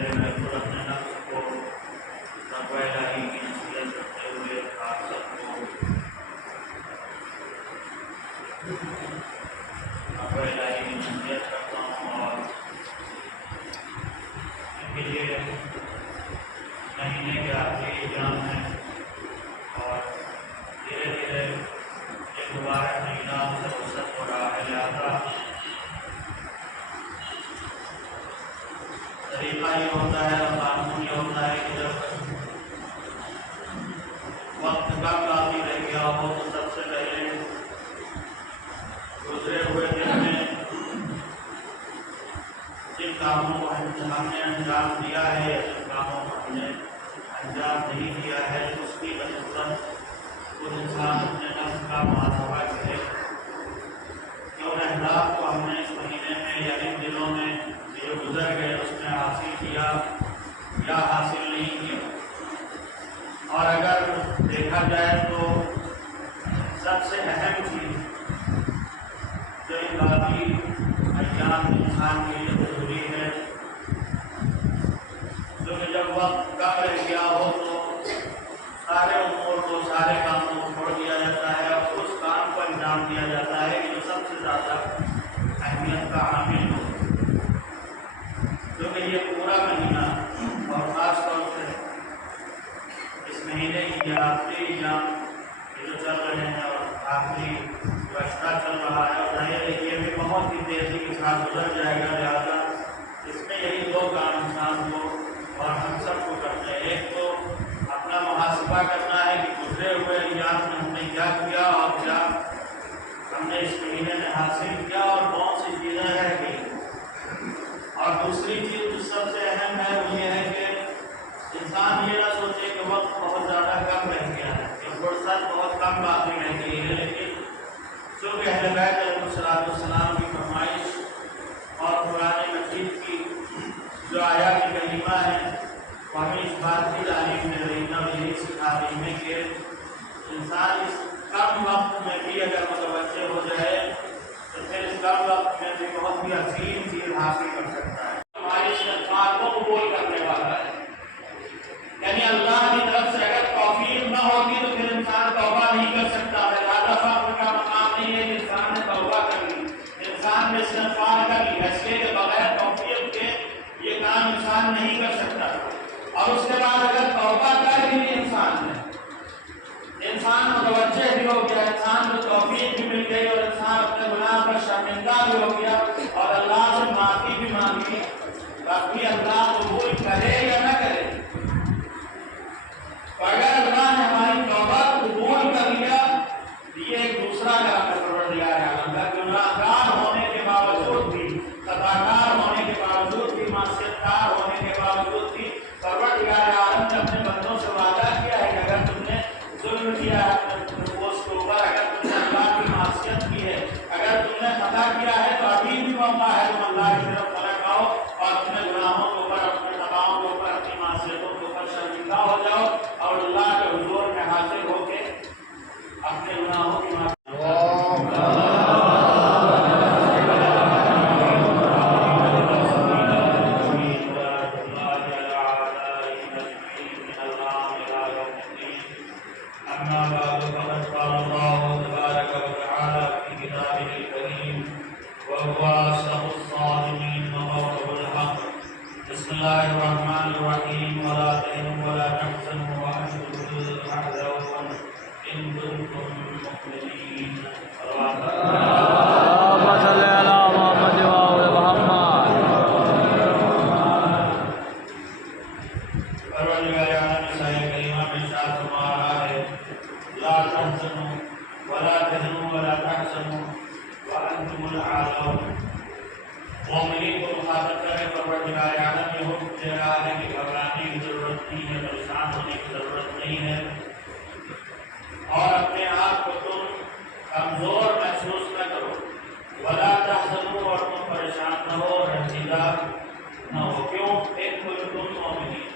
میرے محفوظ اپنے نفس کو تقوی الہی کی نصیحت کرتے ہوئے آپ سب کو تقوی الہی کی نصیحت کرتا ہوں اور ان کے لیے مہینے کے آخری ایگزام ہیں اور دھیرے دھیرے ایک مبارک مہینہ سے رخصت ہو رہا ہے، لہٰذا طریقہ یہ ہوتا ہے اور قانون یہ ہوتا ہے کہ جب وقت کم باقی رہ گیا ہو تو سب سے پہلے گزرے ہوئے دن میں جن کاموں کو ہم نے انجام دیا ہے یا جن کاموں کو ہم نے انجام نہیں دیا ہے اس کی بنسبت وہ انسان اپنے نفس کا محاسبہ کرے کہ ان اہداف کو ہم نے اس مہینے میں یا ان دنوں میں جو گزر گئے اس میں حاصل کیا یا حاصل نہیں کیا۔ اور اگر دیکھا جائے تو سب سے اہم چیز جو ان باقی ایام انسان کے لیے ضروری ہے، جو کہ جب وقت کم رہ گیا ہو تو سارے امور کو سارے کاموں کو چھوڑ دیا جاتا ہے اور اس کام کو انجام دیا جاتا ہے جو سب سے زیادہ اہمیت کا حامل ہو، کیونکہ یہ پورا مہینہ اور خاص طور سے اس مہینے کی یہ آخری ایگزام جو چل رہے ہیں اور آخری جو ایکسٹرا چل رہا ہے اور ظاہر ہے یہ بھی بہت ہی تیزی کے ساتھ گزر جائے گا، لہٰذا اس میں یہی دو کام انسان کو اور ہم سب کو کرتے ہیں۔ ایک تو اپنا محاسبہ کرنا ہے کہ گزرے ہوئے ایام میں ہم نے کیا کیا اور کیا ہم نے اس مہینے میں حاصل کیا اور کون سی چیزیں رہ گئی۔ اور دوسری چیز جو سب سے اہم ہے وہ یہ ہے کہ انسان یہ نہ سوچے کہ وقت بہت زیادہ کم رہ گیا ہے، کہ فرصت بہت کم باقی رہ گئی ہے، لیکن چونکہ اہل بیت علیہ السلام کی فرمائش اور قرآن مجید کی جو آیات کریمہ ہے وہ ہمیں اس بات کی تعلیم دے رہی ہے اور یہی سکھا رہی ہے کہ انسان اس کم وقت میں بھی اگر متوجہ ہو جائے تو پھر اس کم وقت میں بھی بہت ہی عظیم چیز حاصل کر سکتا ہے۔ ہماری استغفار کو قبول کرنے والا ہے، یعنی اللہ کی طرف سے اگر توفیق نہ ہوگی تو پھر انسان توبہ نہیں کر سکتا ہے۔ زیادہ فخر کا مقام نہیں ہے کہ انسان نے توبہ کر لی، انسان نے استغفار کر لی، اس لیے کہ بغیر توفیق کے یہ کام انسان نہیں کر سکتا۔ اور اس کے بعد اگر توبہ کر بھی لی انسان متوجہ بھی ہو گیا، انسان کو توفیق بھی مل گئی اور انسان اپنے گناہ پر شرمندہ بھی ہو گیا اور اللہ سے معافی بھی مانگی، باقی اللہ قبول کرے یا نہ کرے۔ تو اگر اللہ نے ہماری توبہ قبول کر لیا یہ ایک دوسرا کام ہے پروردگار عالم کا، گناہگار ہونے کے باوجود بھی، خطاکار ہونے کے باوجود بھی، معصیت کار ہونے کے باوجود بھی پروردگار عالم نے اپنے بندوں سے وعدہ کیا ہے کہ اگر تم نے ظلم کیا ہے اپنے نفوس کے اوپر، اگر تم نے اللہ کی معصیت کی ہے، اگر تم نے خطا کیا ہے تو ابھی بھی موقع ہے تم اللہ کی طرف پلٹ آؤ اور اپنے گناہوں کے اوپر، اپنے خطاؤں کے اوپر، اپنی معصیتوں کے اوپر شرمندہ ہو جاؤ اور اللہ کے حضور میں حاضر ہو کے اپنے گناہوں کی معافی مومنین کو مخاطب کرے۔ پروردگار عالم یہ حکم دے رہا ہے کہ گھبرانے کی ضرورت نہیں ہے، پریشان ہونے کی ضرورت نہیں ہے اور اپنے آپ کو تم کمزور محسوس نہ کرو، ولا تحزنوا، اور تم پریشان نہ ہو، رنجیدہ نہ ہو۔ کیوں؟ ان کنتم مؤمنین،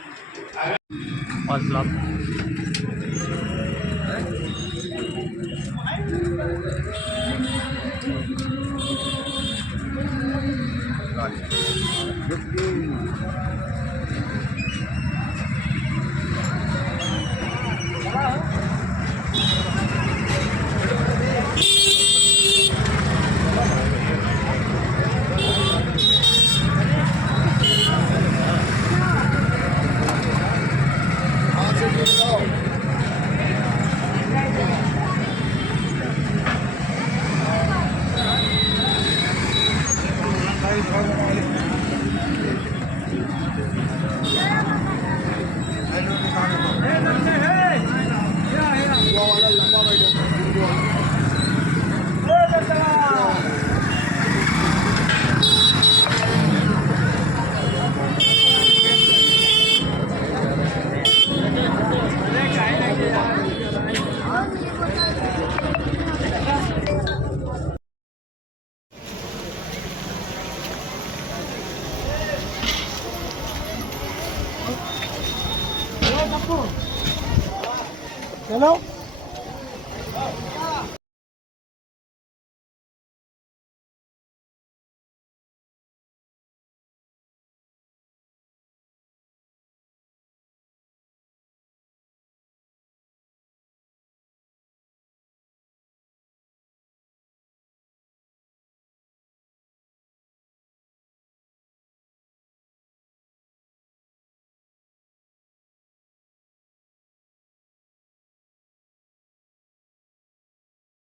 چلو